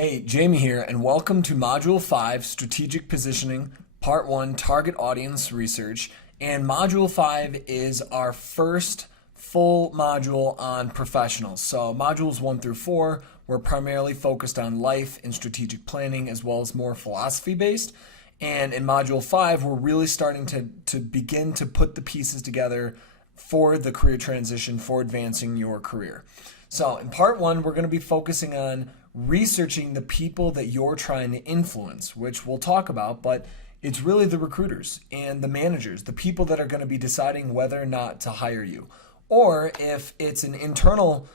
Hey, Jamie here, and welcome to Module 5, Strategic Positioning, Part 1, Target Audience Research. And Module 5 is our first full module on professionals. So Modules 1 through 4 were primarily focused on life and strategic planning as well as more philosophy-based. And in Module 5, we're really starting to begin to put the pieces together for the career transition, for advancing your career. So in Part 1, we're going to be focusing on researching the people that you're trying to influence, which we'll talk about, but it's really the recruiters and the managers, the people that are going to be deciding whether or not to hire you. Or if it's an internal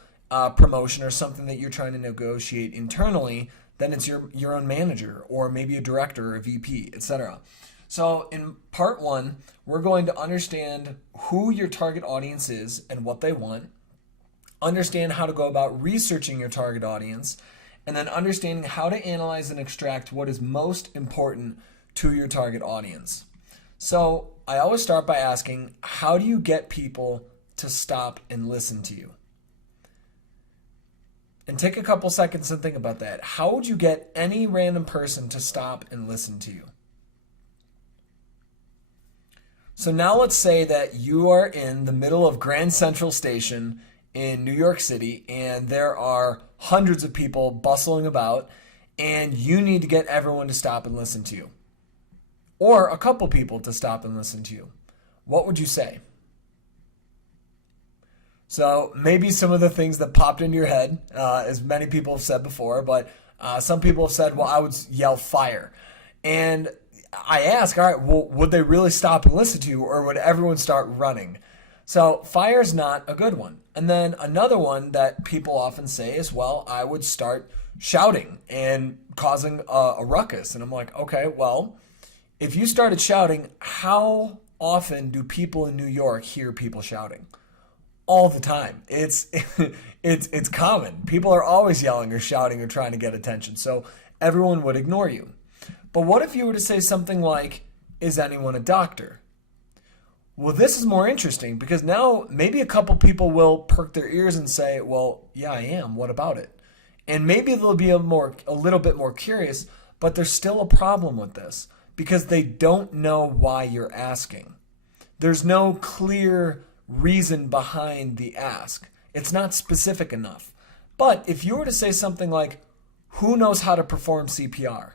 promotion or something that you're trying to negotiate internally, then it's your own manager or maybe a director or a VP, etc. So in Part 1, we're going to understand who your target audience is and what they want, understand how to go about researching your target audience, and then understanding how to analyze and extract what is most important to your target audience. So I always start by asking, how do you get people to stop and listen to you? And take a couple seconds and think about that. How would you get any random person to stop and listen to you? So now let's say that you are in the middle of Grand Central Station in New York City, and there are hundreds of people bustling about, and you need to get everyone to stop and listen to you. Or a couple people to stop and listen to you. What would you say? So maybe some of the things that popped into your head, as many people have said before, but some people have said, well, I would yell fire. And I ask, all right, well, would they really stop and listen to you, or would everyone start running? So fire's not a good one. And then another one that people often say is, well, I would start shouting and causing a ruckus. And I'm like, okay, well, if you started shouting, how often do people in New York hear people shouting? All the time. It's common. People are always yelling or shouting or trying to get attention. So everyone would ignore you. But what if you were to say something like, is anyone a doctor? Well, this is more interesting because now maybe a couple people will perk their ears and say, well, yeah, I am. What about it? And maybe they'll be a little bit more curious, but there's still a problem with this because they don't know why you're asking. There's no clear reason behind the ask. It's not specific enough. But if you were to say something like, who knows how to perform CPR?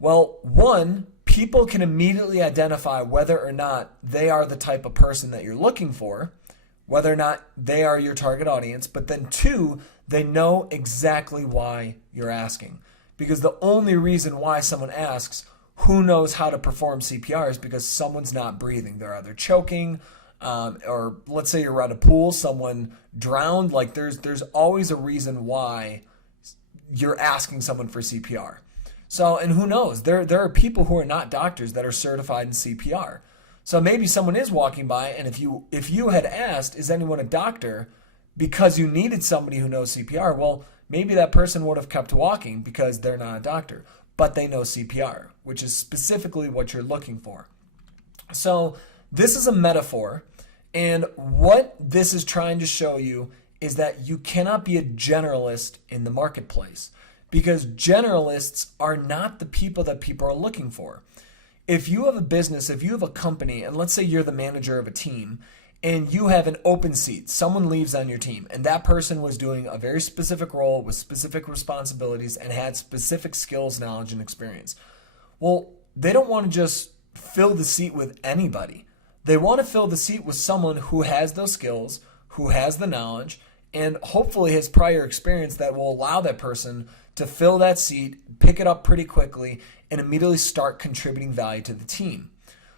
Well, one, people can immediately identify whether or not they are the type of person that you're looking for, whether or not they are your target audience, but then two, they know exactly why you're asking. Because the only reason why someone asks, who knows how to perform CPR is because someone's not breathing. They're either choking, or let's say you're at a pool, someone drowned. Like there's always a reason why you're asking someone for CPR. So, and who knows, there are people who are not doctors that are certified in CPR. So maybe someone is walking by, and if you had asked, is anyone a doctor, because you needed somebody who knows CPR, well, maybe that person would have kept walking because they're not a doctor, but they know CPR, which is specifically what you're looking for. So this is a metaphor, and what this is trying to show you is that you cannot be a generalist in the marketplace. Because generalists are not the people that people are looking for. If you have a business, if you have a company, and let's say you're the manager of a team, and you have an open seat, someone leaves on your team, and that person was doing a very specific role with specific responsibilities and had specific skills, knowledge, and experience. Well, they don't want to just fill the seat with anybody. They want to fill the seat with someone who has those skills, who has the knowledge, and hopefully has prior experience that will allow that person to fill that seat, pick it up pretty quickly, and immediately start contributing value to the team.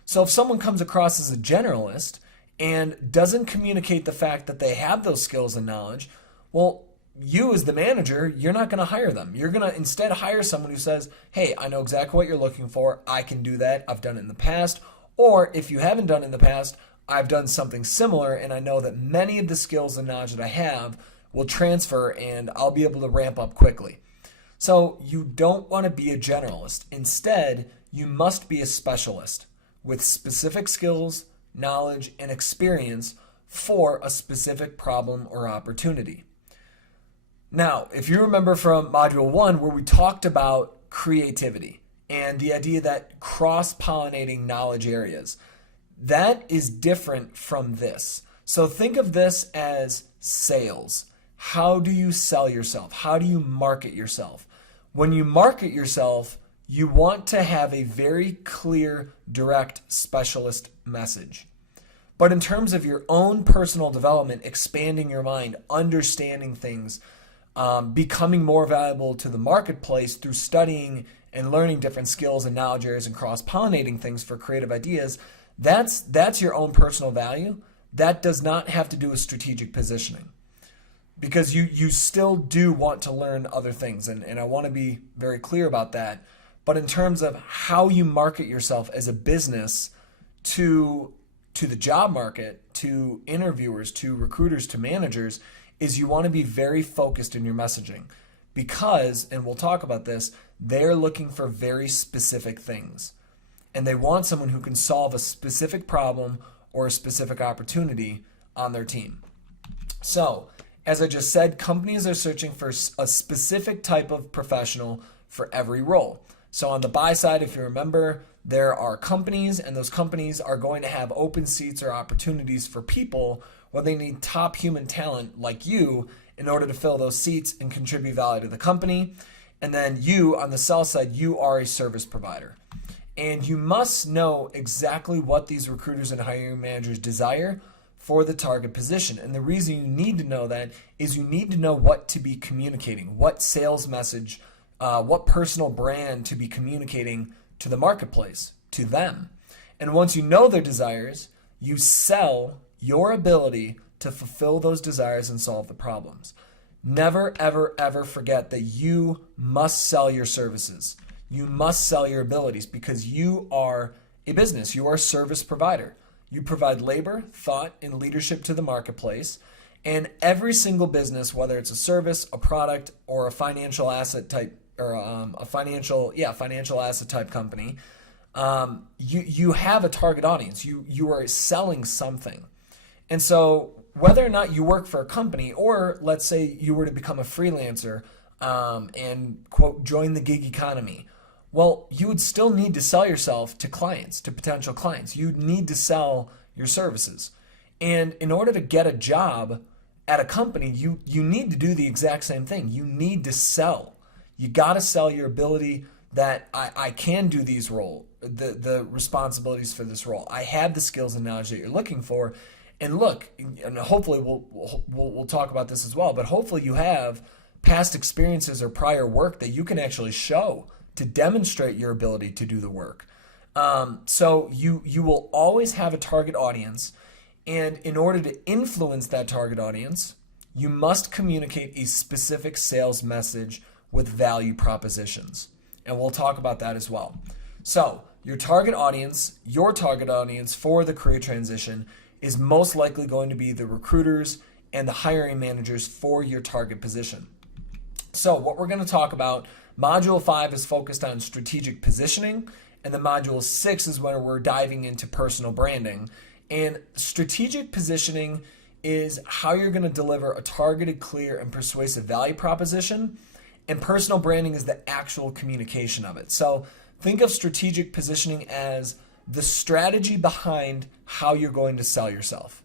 So if someone comes across as a generalist and doesn't communicate the fact that they have those skills and knowledge, well, you as the manager, you're not going to hire them. You're going to instead hire someone who says, hey, I know exactly what you're looking for. I can do that. I've done it in the past. Or if you haven't done it in the past, I've done something similar, and I know that many of the skills and knowledge that I have will transfer, and I'll be able to ramp up quickly. So you don't want to be a generalist. Instead, you must be a specialist with specific skills, knowledge, and experience for a specific problem or opportunity. Now, if you remember from Module 1 where we talked about creativity and the idea that cross-pollinating knowledge areas, that is different from this. So think of this as sales. How do you sell yourself? How do you market yourself? When you market yourself, you want to have a very clear, direct specialist message. But in terms of your own personal development, expanding your mind, understanding things, becoming more valuable to the marketplace through studying and learning different skills and knowledge areas and cross-pollinating things for creative ideas, that's your own personal value. That does not have to do with strategic positioning, because you still do want to learn other things, and I want to be very clear about that. But in terms of how you market yourself as a business to the job market, to interviewers, to recruiters, to managers, is you want to be very focused in your messaging, because, and we'll talk about this, they're looking for very specific things. And they want someone who can solve a specific problem or a specific opportunity on their team. So, as I just said, companies are searching for a specific type of professional for every role. So on the buy side, if you remember, there are companies, and those companies are going to have open seats or opportunities for people where they need top human talent like you in order to fill those seats and contribute value to the company. And then you, on the sell side, you are a service provider. And you must know exactly what these recruiters and hiring managers desire for the target position. And the reason you need to know that is you need to know what to be communicating, what sales message, what personal brand to be communicating to the marketplace, to them. And once you know their desires, you sell your ability to fulfill those desires and solve the problems. Never, ever, ever forget that you must sell your services. You must sell your abilities, because you are a business. You are a service provider. You provide labor, thought, and leadership to the marketplace. And every single business, whether it's a service, a product, or a financial asset type, or a financial asset type company, you have a target audience. You are selling something. And so whether or not you work for a company, or let's say you were to become a freelancer and, quote, join the gig economy, well, you would still need to sell yourself to clients, to potential clients. You need to sell your services. And in order to get a job at a company, you need to do the exact same thing. You need to sell. You got to sell your ability that I can do these roles, the responsibilities for this role. I have the skills and knowledge that you're looking for. And look, and hopefully we'll talk about this as well, but hopefully you have past experiences or prior work that you can actually show to demonstrate your ability to do the work. So you will always have a target audience, and in order to influence that target audience, you must communicate a specific sales message with value propositions. And we'll talk about that as well. So your target audience for the career transition is most likely going to be the recruiters and the hiring managers for your target position. So what we're going to talk about, Module 5 is focused on strategic positioning, and the Module 6 is where we're diving into personal branding. And strategic positioning is how you're going to deliver a targeted, clear, and persuasive value proposition, and personal branding is the actual communication of it. So think of strategic positioning as the strategy behind how you're going to sell yourself.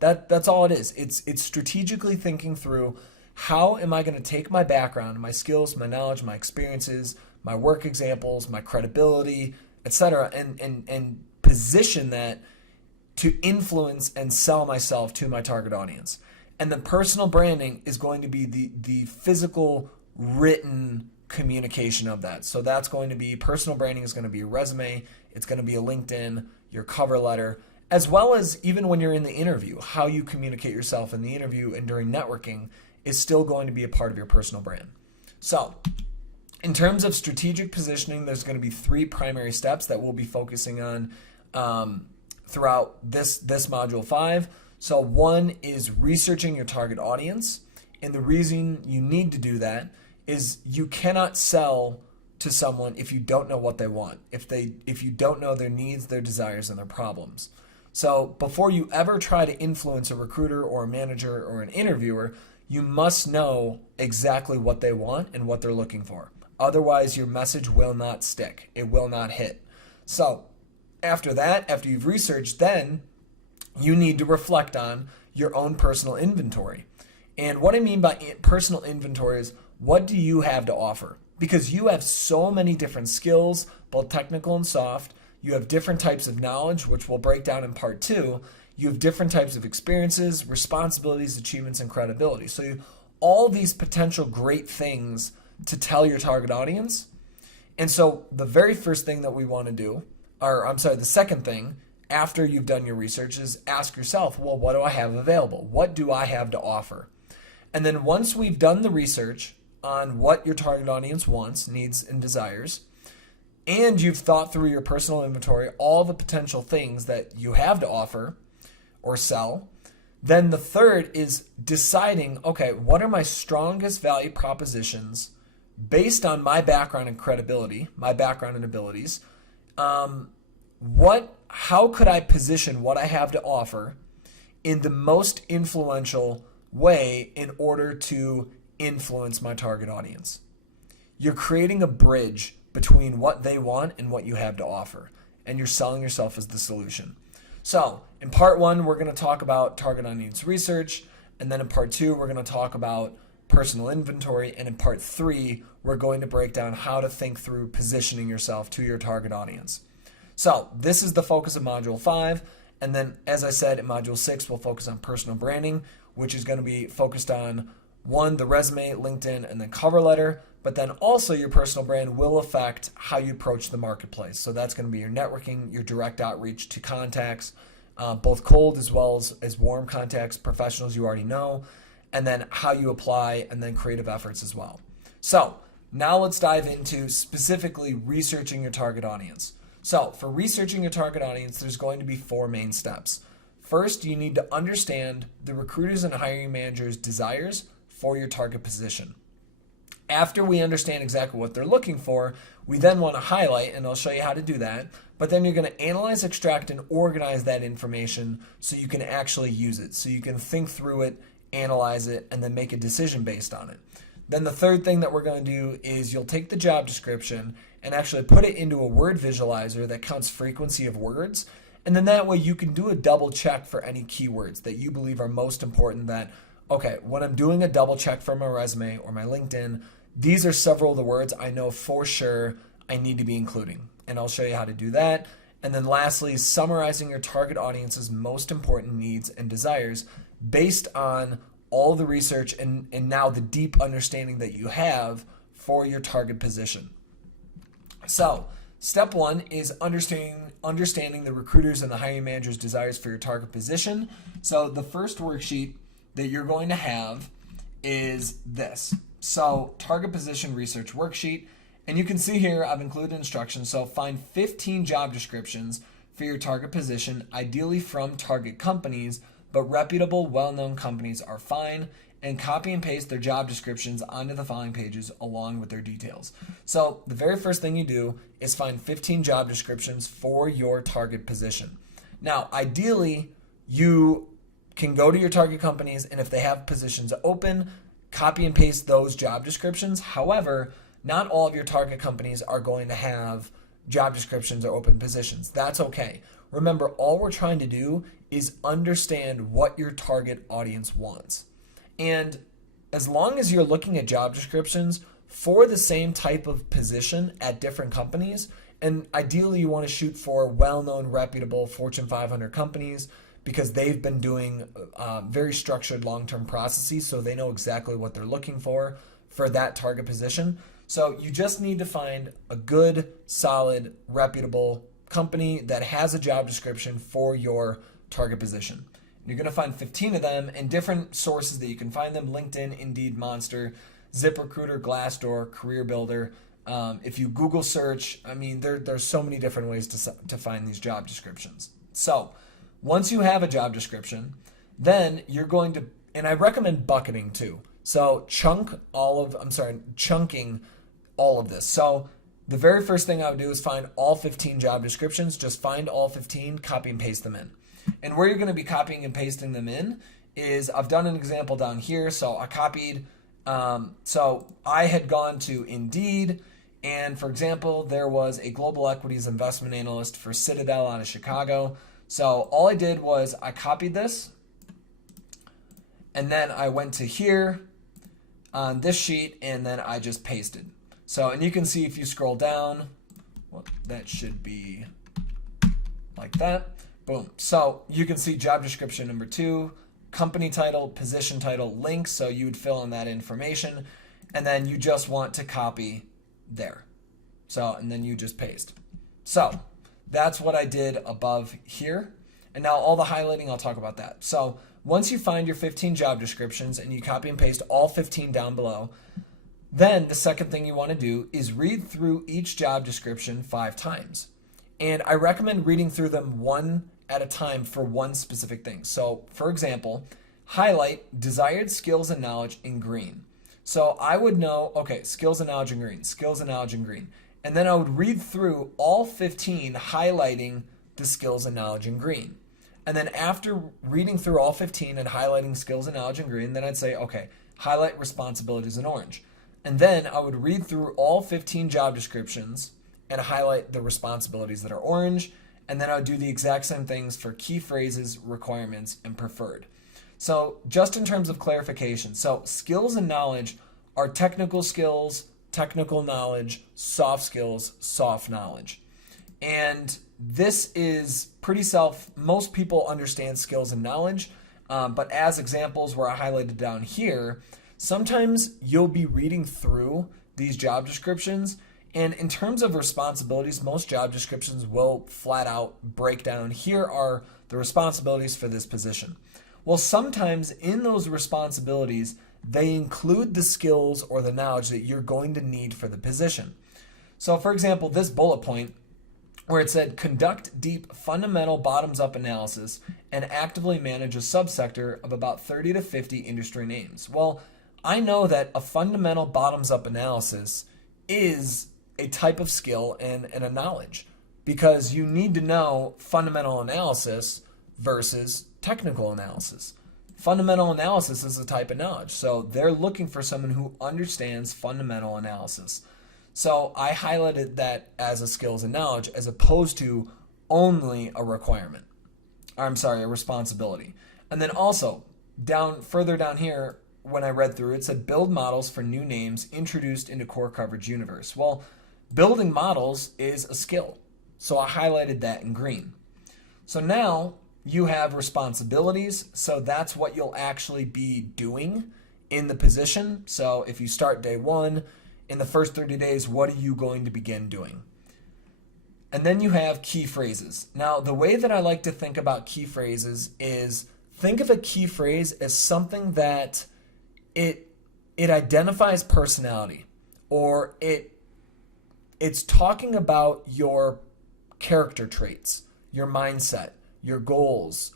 That's all it is. It's strategically thinking through, how am I going to take my background, my skills, my knowledge, my experiences, my work examples, my credibility, etc., and position that to influence and sell myself to my target audience. And the personal branding is going to be the physical, written communication of that. So that's going to be, personal branding is going to be your resume, it's going to be a LinkedIn, your cover letter, as well as even when you're in the interview, how you communicate yourself in the interview and during networking is still going to be a part of your personal brand. So in terms of strategic positioning, there's going to be 3 primary steps that we'll be focusing on throughout this Module 5. So one is researching your target audience. And the reason you need to do that is you cannot sell to someone if you don't know what they want, if you don't know their needs, their desires, and their problems. So before you ever try to influence a recruiter or a manager or an interviewer, you must know exactly what they want and what they're looking for. Otherwise, your message will not stick. It will not hit. So after that, after you've researched, then you need to reflect on your own personal inventory. And what I mean by personal inventory is, what do you have to offer? Because you have so many different skills, both technical and soft. You have different types of knowledge, which we'll break down in part 2. You have different types of experiences, responsibilities, achievements, and credibility. So all these potential great things to tell your target audience. And so the very first thing that we want to do, the second thing after you've done your research is ask yourself, well, what do I have available? What do I have to offer? And then once we've done the research on what your target audience wants, needs, and desires, and you've thought through your personal inventory, all the potential things that you have to offer or sell, then the third is deciding, okay, what are my strongest value propositions based on my background and credibility, my background and abilities? How could I position what I have to offer in the most influential way in order to influence my target audience? You're creating a bridge between what they want and what you have to offer, and you're selling yourself as the solution. So in part 1, we're going to talk about target audience research, and then in part 2, we're going to talk about personal inventory, and in part 3, we're going to break down how to think through positioning yourself to your target audience. So this is the focus of Module 5, and then as I said, in Module 6, we'll focus on personal branding, which is going to be focused on 1, the resume, LinkedIn, and then cover letter, but then also your personal brand will affect how you approach the marketplace. So that's going to be your networking, your direct outreach to contacts, both cold as well as warm contacts, professionals you already know, and then how you apply, and then creative efforts as well. So now let's dive into specifically researching your target audience. So for researching your target audience, there's going to be 4 main steps. First, you need to understand the recruiters and hiring managers' desires for your target position. After we understand exactly what they're looking for, we then want to highlight, and I'll show you how to do that, but then you're going to analyze, extract, and organize that information so you can actually use it, so you can think through it, analyze it, and then make a decision based on it. Then the third thing that we're going to do is you'll take the job description and actually put it into a word visualizer that counts frequency of words, and then that way you can do a double check for any keywords that you believe are most important. That, okay, when I'm doing a double check for my resume or my LinkedIn, these are several of the words I know for sure I need to be including, and I'll show you how to do that. And then lastly, summarizing your target audience's most important needs and desires based on all the research and now the deep understanding that you have for your target position. So step 1 is understanding the recruiters and the hiring manager's desires for your target position. So the first worksheet that you're going to have is this. So target position research worksheet. And you can see here I've included instructions. So find 15 job descriptions for your target position, ideally from target companies, but reputable, well-known companies are fine, and copy and paste their job descriptions onto the following pages along with their details. So the very first thing you do is find 15 job descriptions for your target position. Now, ideally, you can go to your target companies, and if they have positions open, copy and paste those job descriptions. However, not all of your target companies are going to have job descriptions or open positions. That's okay. Remember, all we're trying to do is understand what your target audience wants. And as long as you're looking at job descriptions for the same type of position at different companies, and ideally you want to shoot for well-known, reputable Fortune 500 companies because they've been doing very structured long-term processes, so they know exactly what they're looking for that target position. So you just need to find a good, solid, reputable company that has a job description for your target position. You're going to find 15 of them in different sources that you can find them: LinkedIn, Indeed, Monster, ZipRecruiter, Glassdoor, Career Builder. If you Google search, I mean, there's so many different ways to find these job descriptions. So once you have a job description, then you're going to, and I recommend bucketing too. So chunking all of this. So the very first thing I would do is find all 15 job descriptions. Just find all 15, copy and paste them in. And where you're going to be copying and pasting them in is I've done an example down here. So I copied, so I had gone to Indeed, and for example, there was a global equities investment analyst for Citadel out of Chicago. So all I did was I copied this, and then I went to here on this sheet, and then I just pasted. So, and you can see if you scroll down, well, that should be like that. Boom. So you can see job description number 2, company title, position title, link. So you would fill in that information, and then you just want to copy there. So, and then you just paste. So that's what I did above here. And now all the highlighting, I'll talk about that. So once you find your 15 job descriptions and you copy and paste all 15 down below, then the second thing you want to do is read through each job description 5 times. And I recommend reading through them one at a time for one specific thing. So for example, highlight desired skills and knowledge in green. So I would know, okay, skills and knowledge in green, skills and knowledge in green. And then I would read through all 15, highlighting the skills and knowledge in green. And then after reading through all 15 and highlighting skills and knowledge in green, then I'd say, okay, highlight responsibilities in orange. And then I would read through all 15 job descriptions and highlight the responsibilities that are orange. And then I would do the exact same things for key phrases, requirements, and preferred. So just in terms of clarification, so skills and knowledge are technical skills, technical knowledge, soft skills, soft knowledge. And this is pretty most people understand skills and knowledge, but as examples where I highlighted down here, sometimes you'll be reading through these job descriptions, and in terms of responsibilities, most job descriptions will flat out break down, here are the responsibilities for this position. Well, sometimes in those responsibilities, they include the skills or the knowledge that you're going to need for the position. So for example, this bullet point where it said conduct deep fundamental bottoms-up analysis and actively manage a subsector of about 30 to 50 industry names. Well, I know that a fundamental bottoms-up analysis is a type of skill and a knowledge, because you need to know fundamental analysis versus technical analysis. Fundamental analysis is a type of knowledge, so they're looking for someone who understands fundamental analysis. So I highlighted that as a skills and knowledge as opposed to only a requirement. I'm sorry, a responsibility. And then also, further down here, when I read through, it said build models for new names introduced into core coverage universe. Well, building models is a skill. So I highlighted that in green. So now you have responsibilities. So that's what you'll actually be doing in the position. So if you start day 1, in the first 30 days, what are you going to begin doing? And then you have key phrases. Now, the way that I like to think about key phrases is think of a key phrase as something that it identifies personality, or it's talking about your character traits, your mindset, your goals,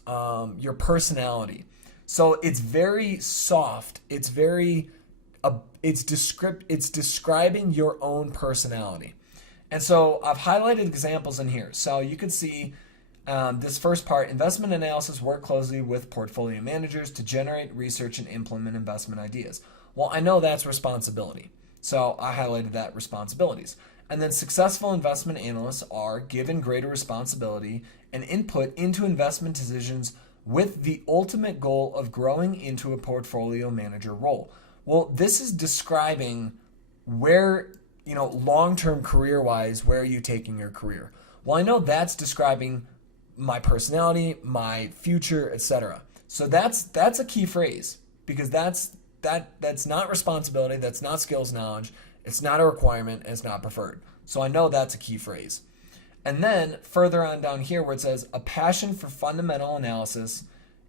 your personality. So it's very soft. It's very it's describing your own personality. And so I've highlighted examples in here. So you can see this first part, investment analysis work closely with portfolio managers to generate, research, and implement investment ideas. Well, I know that's responsibility. So I highlighted that responsibilities. And then successful investment analysts are given greater responsibility and input into investment decisions with the ultimate goal of growing into a portfolio manager role. Well, this is describing where, long-term career-wise, where are you taking your career? Well, I know that's describing my personality, my future, etc. So that's a key phrase, because that's not responsibility, that's not skills knowledge, it's not a requirement, and it's not preferred. So I know that's a key phrase. And then further on down here where it says a passion for fundamental analysis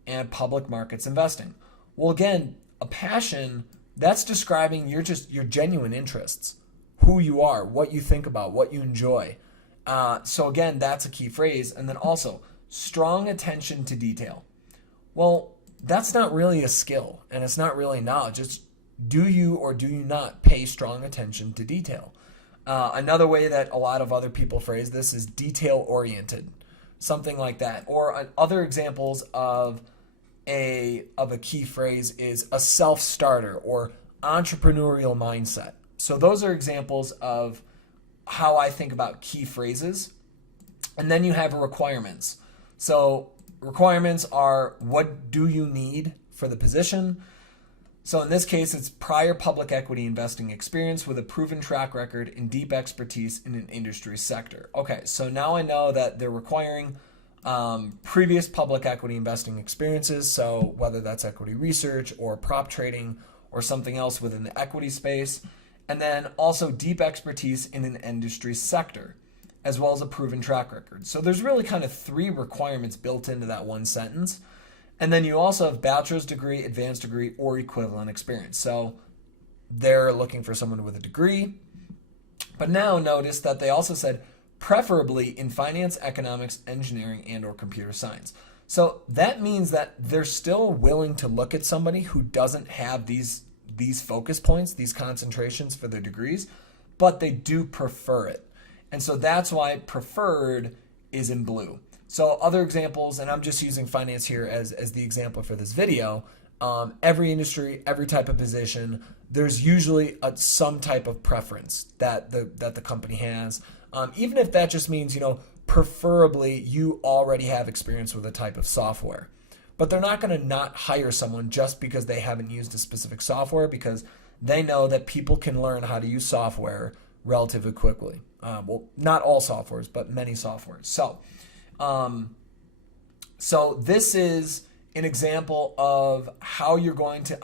and public markets investing. Well, again, a passion, that's describing your genuine interests, who you are, what you think about, what you enjoy. So again, that's a key phrase. And then also, strong attention to detail. Well, that's not really a skill, and it's not really knowledge. It's do you or do you not pay strong attention to detail? Another way that a lot of other people phrase this is detail-oriented, something like that. Or other examples of of a key phrase is a self-starter or entrepreneurial mindset. So those are examples of how I think about key phrases. And then you have requirements. So requirements are, what do you need for the position? So in this case, it's prior public equity investing experience with a proven track record and deep expertise in an industry sector. Okay, so now I know that they're requiring previous public equity investing experiences. So whether that's equity research or prop trading or something else within the equity space. And then also deep expertise in an industry sector, as well as a proven track record. So there's really kind of 3 requirements built into that one sentence. And then you also have bachelor's degree, advanced degree, or equivalent experience. So they're looking for someone with a degree. But now notice that they also said preferably in finance, economics, engineering, and or computer science. So that means that they're still willing to look at somebody who doesn't have these focus points, these concentrations for their degrees, but they do prefer it. And so that's why preferred is in blue. So other examples, and I'm just using finance here as the example for this video, every industry, every type of position, there's usually some type of preference that the company has. Even if that just means, preferably you already have experience with a type of software. But they're not going to not hire someone just because they haven't used a specific software, because they know that people can learn how to use software relatively quickly. Well, not all softwares, but many softwares. So this is an example of how you're going to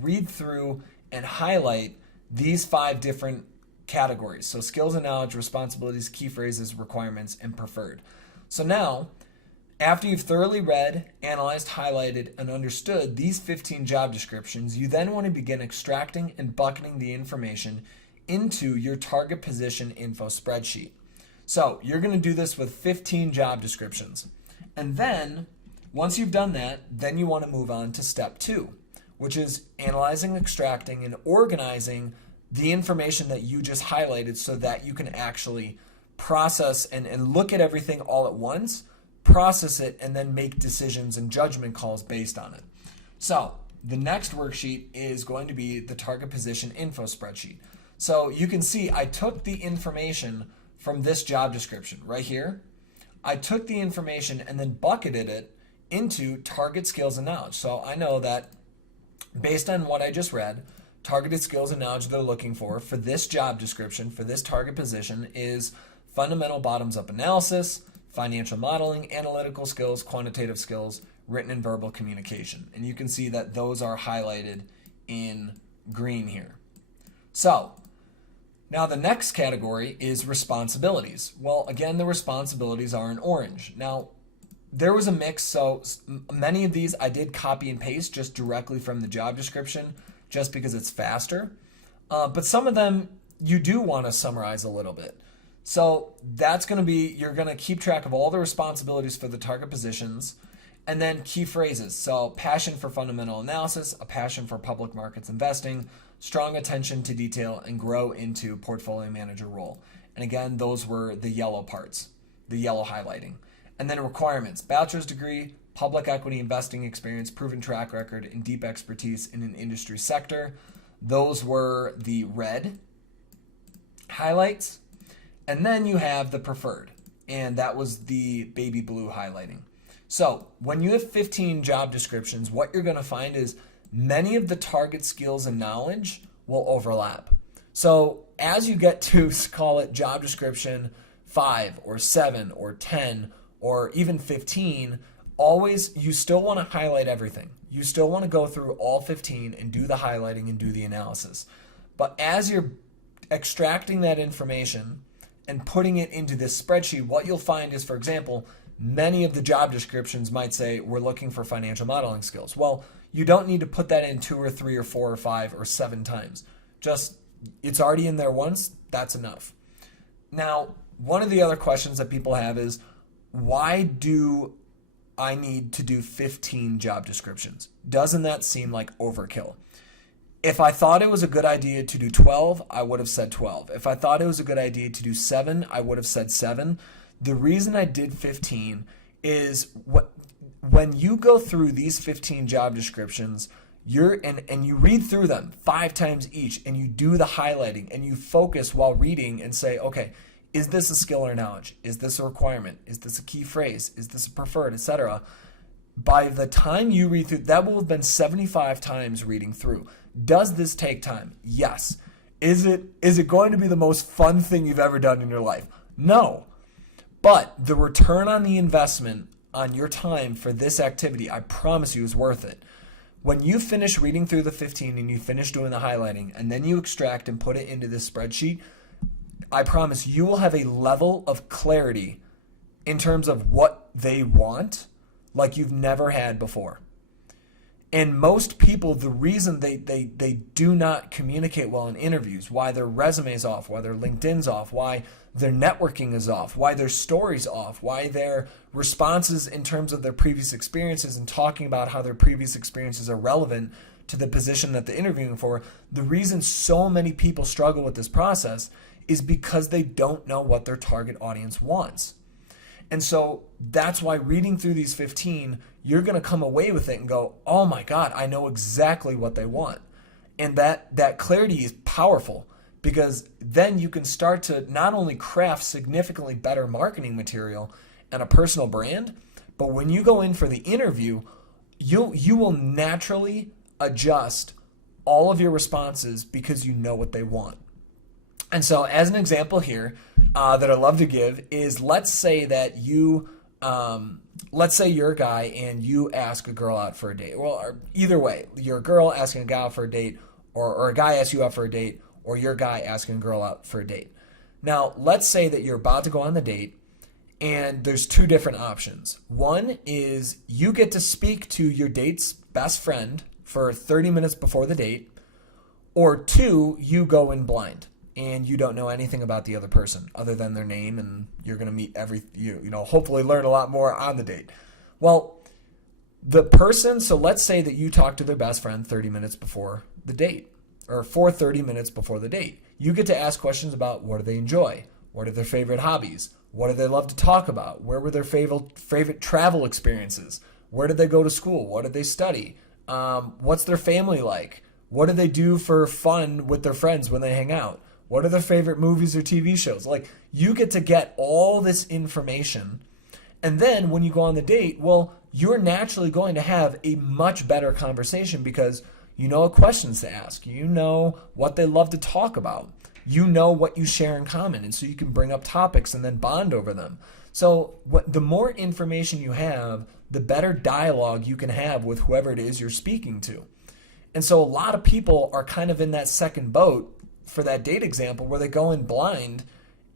read through and highlight these 5 different categories. So skills and knowledge, responsibilities, key phrases, requirements, and preferred. So now, after you've thoroughly read, analyzed, highlighted, and understood these 15 job descriptions, you then want to begin extracting and bucketing the information into your target position info spreadsheet. So you're going to do this with 15 job descriptions. And then, once you've done that, then you want to move on to step 2, which is analyzing, extracting, and organizing the information that you just highlighted so that you can actually process and look at everything all at once, process it, and then make decisions and judgment calls based on it. So the next worksheet is going to be the target position info spreadsheet. So you can see I took the information from this job description right here. I took the information and then bucketed it into target skills and knowledge. So I know that based on what I just read, targeted skills and knowledge they're looking for this job description, for this target position, is fundamental bottoms-up analysis, financial modeling, analytical skills, quantitative skills, written and verbal communication. And you can see that those are highlighted in green here. So now the next category is responsibilities. Well, again, the responsibilities are in orange. Now, there was a mix, so many of these I did copy and paste just directly from the job description, just because it's faster. But some of them you do want to summarize a little bit. So that's going to be, you're going to keep track of all the responsibilities for the target positions, and then key phrases. So passion for fundamental analysis, a passion for public markets investing, strong attention to detail, and grow into portfolio manager role. And again, those were the yellow parts, the yellow highlighting. And then requirements, bachelor's degree, public equity investing experience, proven track record, and deep expertise in an industry sector. Those were the red highlights. And then you have the preferred, and that was the baby blue highlighting. So when you have 15 job descriptions, what you're going to find is many of the target skills and knowledge will overlap. So as you get to, call it job description 5 or 7 or 10 or even 15, always, you still want to highlight everything. You still want to go through all 15 and do the highlighting and do the analysis. But as you're extracting that information and putting it into this spreadsheet, what you'll find is, for example, many of the job descriptions might say we're looking for financial modeling skills. Well, you don't need to put that in 2 or 3 or 4 or 5 or 7 times. Just, it's already in there once, that's enough. Now, one of the other questions that people have is, why do I need to do 15 job descriptions? Doesn't that seem like overkill? If I thought it was a good idea to do 12, I would have said 12. If I thought it was a good idea to do 7, I would have said 7. The reason I did 15 is when you go through these 15 job descriptions, and you read through them 5 times each, and you do the highlighting, and you focus while reading and say, okay, is this a skill or knowledge? Is this a requirement? Is this a key phrase? Is this a preferred, etc.? By the time you read through, that will have been 75 times reading through. Does this take time? Yes. Is it going to be the most fun thing you've ever done in your life? No. But the return on the investment on your time for this activity, I promise you, is worth it. When you finish reading through the 15 and you finish doing the highlighting, and then you extract and put it into this spreadsheet, I promise you will have a level of clarity in terms of what they want like you've never had before. And most people, the reason they do not communicate well in interviews, why their resume is off, why their LinkedIn's off, why their networking is off, why their story's off, why their responses in terms of their previous experiences and talking about how their previous experiences are relevant to the position that they're interviewing for, the reason so many people struggle with this process is because they don't know what their target audience wants. And so that's why reading through these 15, you're going to come away with it and go, oh my God, I know exactly what they want. And that clarity is powerful, because then you can start to not only craft significantly better marketing material and a personal brand, but when you go in for the interview, you will naturally adjust all of your responses because you know what they want. And so as an example here that I love to give is, let's say that let's say you're a guy and you ask a girl out for a date. Well, or either way, you're a girl asking a guy out for a date, or a guy asks you out for a date, or you're a guy asking a girl out for a date. Now, let's say that you're about to go on the date, and there's 2 different options. One is you get to speak to your date's best friend for 30 minutes before the date, or 2, you go in blind and you don't know anything about the other person other than their name, and you're going to meet hopefully learn a lot more on the date. Well, the person, so let's say that you talk to their best friend 30 minutes before the date, or for 30 minutes before the date. You get to ask questions about what do they enjoy? What are their favorite hobbies? What do they love to talk about? Where were their favorite travel experiences? Where did they go to school? What did they study? What's their family like? What do they do for fun with their friends when they hang out? What are their favorite movies or TV shows? Like, you get to get all this information. And then when you go on the date, well, you're naturally going to have a much better conversation because you know what questions to ask. You know what they love to talk about. You know what you share in common. And so you can bring up topics and then bond over them. So the more information you have, the better dialogue you can have with whoever it is you're speaking to. And so a lot of people are kind of in that second boat for that date example where they go in blind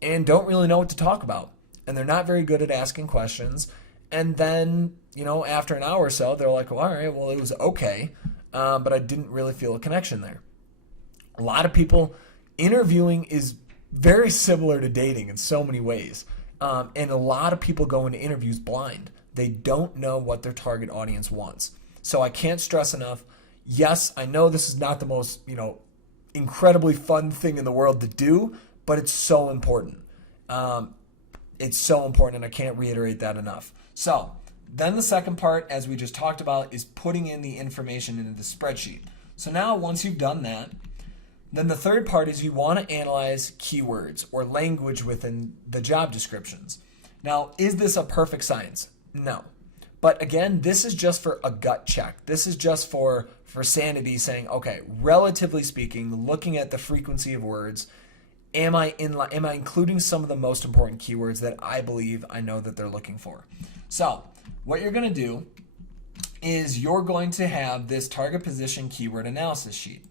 and don't really know what to talk about. And they're not very good at asking questions. And then, after an hour or so, they're like, well, all right, well, it was okay, but I didn't really feel a connection there. A lot of people, interviewing is very similar to dating in so many ways. And a lot of people go into interviews blind. They don't know what their target audience wants. So I can't stress enough, yes, I know this is not the most, incredibly fun thing in the world to do, but it's so important. It's so important, and I can't reiterate that enough. So then the second part, as we just talked about, is putting in the information into the spreadsheet. So now once you've done that, then the third part is you want to analyze keywords or language within the job descriptions. Now, is this a perfect science? No. But again, this is just for a gut check. This is just for sanity, saying, okay, relatively speaking, looking at the frequency of words, am I including some of the most important keywords that I believe I know that they're looking for? So what you're going to do is you're going to have this target position keyword analysis sheet.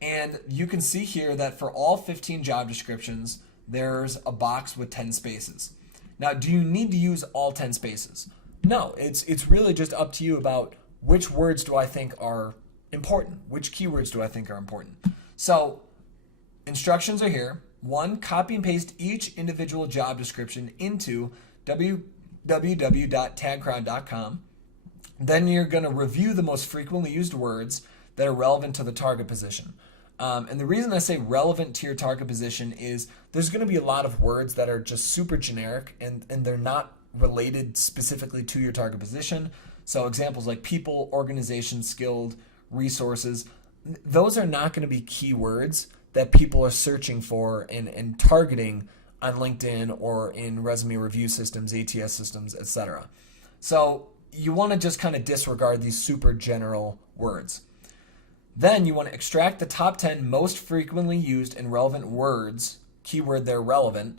And you can see here that for all 15 job descriptions, there's a box with 10 spaces. Now, do you need to use all 10 spaces? No, it's really just up to you about which words do I think are important, which keywords do I think are important. So instructions are here. 1, copy and paste each individual job description into www.tagcrowd.com. Then you're going to review the most frequently used words that are relevant to the target position. And the reason I say relevant to your target position is there's going to be a lot of words that are just super generic and they're not related specifically to your target position. So examples like people, organization, skilled, resources, those are not going to be keywords that people are searching for and targeting on LinkedIn or in resume review systems, ATS systems, etc. So you want to just kind of disregard these super general words. Then you want to extract the top 10 most frequently used and relevant words, keyword they're relevant,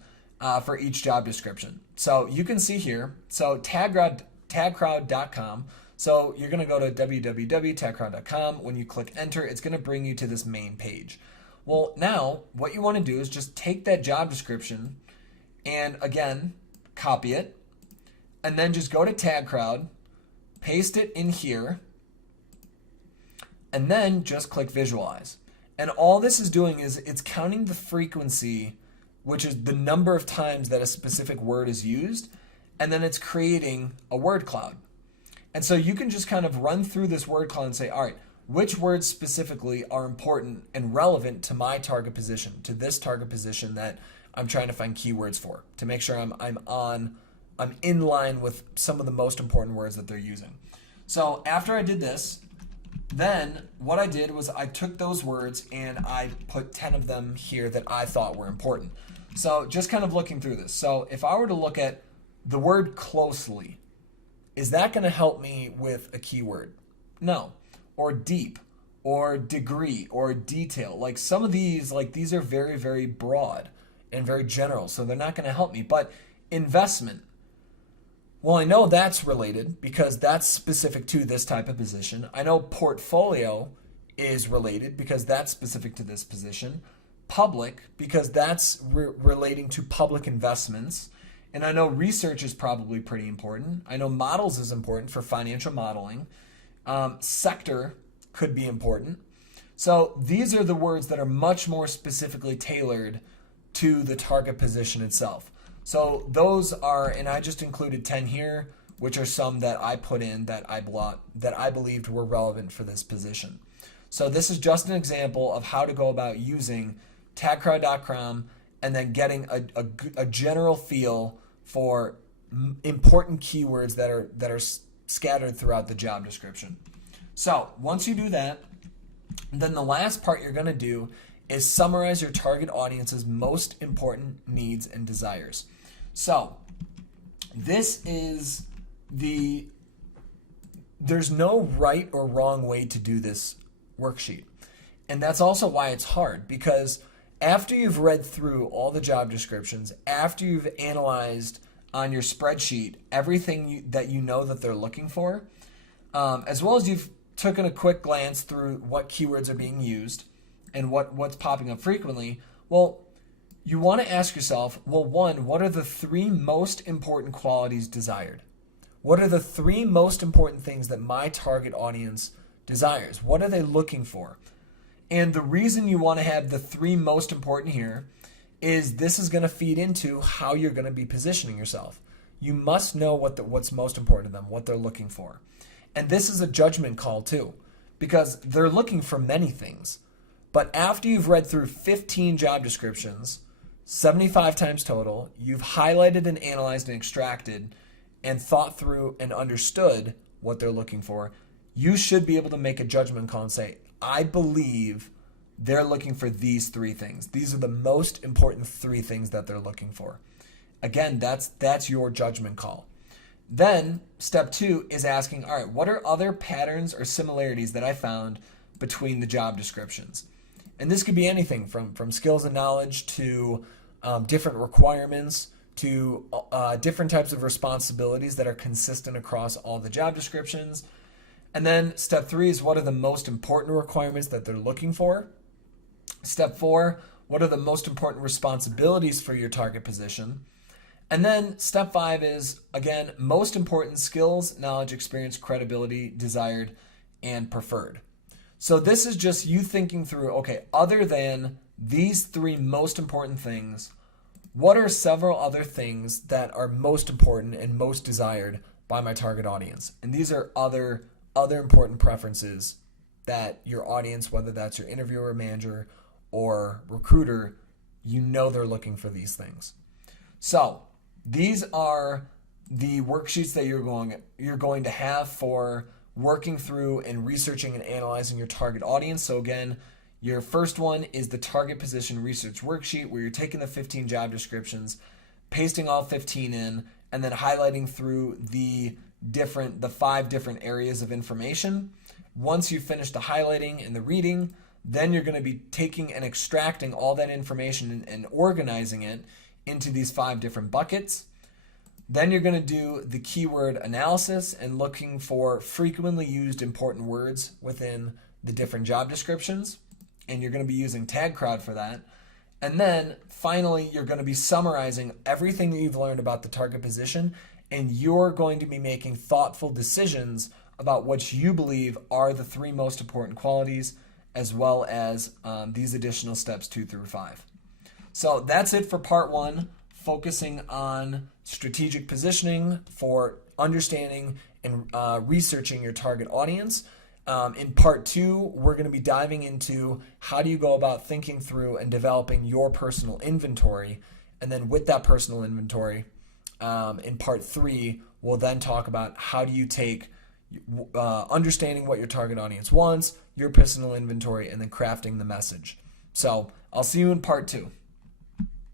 for each job description. So you can see here, so tagcrowd.com. So you're going to go to www.tagcrowd.com. When you click enter, it's going to bring you to this main page. Well, now what you want to do is just take that job description and again, copy it, and then just go to TagCrowd, paste it in here, and then just click visualize. And all this is doing is it's counting the frequency, which is the number of times that a specific word is used, and then it's creating a word cloud. And so you can just kind of run through this word cloud and say, all right, which words specifically are important and relevant to my target position, to this target position that I'm trying to find keywords for, to make sure I'm in line with some of the most important words that they're using. So after I did this, then what I did was I took those words and I put 10 of them here that I thought were important. So just kind of looking through this. So if I were to look at the word closely, is that going to help me with a keyword? No. Or deep, or degree, or detail. Like some of these, like these are very, very broad and very general, so they're not going to help me. But investment, well, I know that's related because that's specific to this type of position. I know portfolio is related because that's specific to this position. Public, because that's relating to public investments. And I know research is probably pretty important. I know models is important for financial modeling. Sector could be important. So these are the words that are much more specifically tailored to the target position itself. So those are, and I just included 10 here, which are some that I put in that I believed were relevant for this position. So this is just an example of how to go about using tagcrowd.com and then getting a general feel for important keywords that are scattered throughout the job description. So once you do that, then the last part you're going to do is summarize your target audience's most important needs and desires. So this is there's no right or wrong way to do this worksheet. And that's also why it's hard, because after you've read through all the job descriptions, after you've analyzed on your spreadsheet everything that you know that they're looking for, as well as you've taken a quick glance through what keywords are being used and what's popping up frequently, well, you want to ask yourself, well, one, what are the 3 most important qualities desired? What are the 3 most important things that my target audience desires? What are they looking for? And the reason you want to have the 3 most important here is this is going to feed into how you're going to be positioning yourself. You must know what's most important to them, what they're looking for. And this is a judgment call too, because they're looking for many things. But after you've read through 15 job descriptions, 75 times total, you've highlighted and analyzed and extracted and thought through and understood what they're looking for, you should be able to make a judgment call and say, I believe they're looking for these 3 things. These are the most important 3 things that they're looking for. Again, that's your judgment call. Then step 2 is asking, all right, what are other patterns or similarities that I found between the job descriptions? And this could be anything from skills and knowledge to different requirements to different types of responsibilities that are consistent across all the job descriptions. And then step 3 is what are the most important requirements that they're looking for? Step 4, what are the most important responsibilities for your target position? And then step 5 is, again, most important skills, knowledge, experience, credibility, desired, and preferred. So this is just you thinking through, okay, other than these 3 most important things, what are several other things that are most important and most desired by my target audience? And these are other important preferences that your audience, whether that's your interviewer, manager, or recruiter, you know they're looking for these things. So these are the worksheets that you're going to have for working through and researching and analyzing your target audience. So again, your first one is the target position research worksheet, where you're taking the 15 job descriptions, pasting all 15 in, and then highlighting through the 5 different areas of information. Once you finish the highlighting and the reading, then you're going to be taking and extracting all that information and organizing it into these 5 different buckets. Then you're going to do the keyword analysis and looking for frequently used important words within the different job descriptions. And you're going to be using Tag Crowd for that. And then finally, you're going to be summarizing everything that you've learned about the target position, and you're going to be making thoughtful decisions about what you believe are the 3 most important qualities, as well as these additional steps 2 through 5. So that's it for part 1, focusing on strategic positioning for understanding and researching your target audience. In part 2, we're going to be diving into how do you go about thinking through and developing your personal inventory. And then with that personal inventory, in part 3, we'll then talk about how do you take understanding what your target audience wants, your personal inventory, and then crafting the message. So I'll see you in part 2.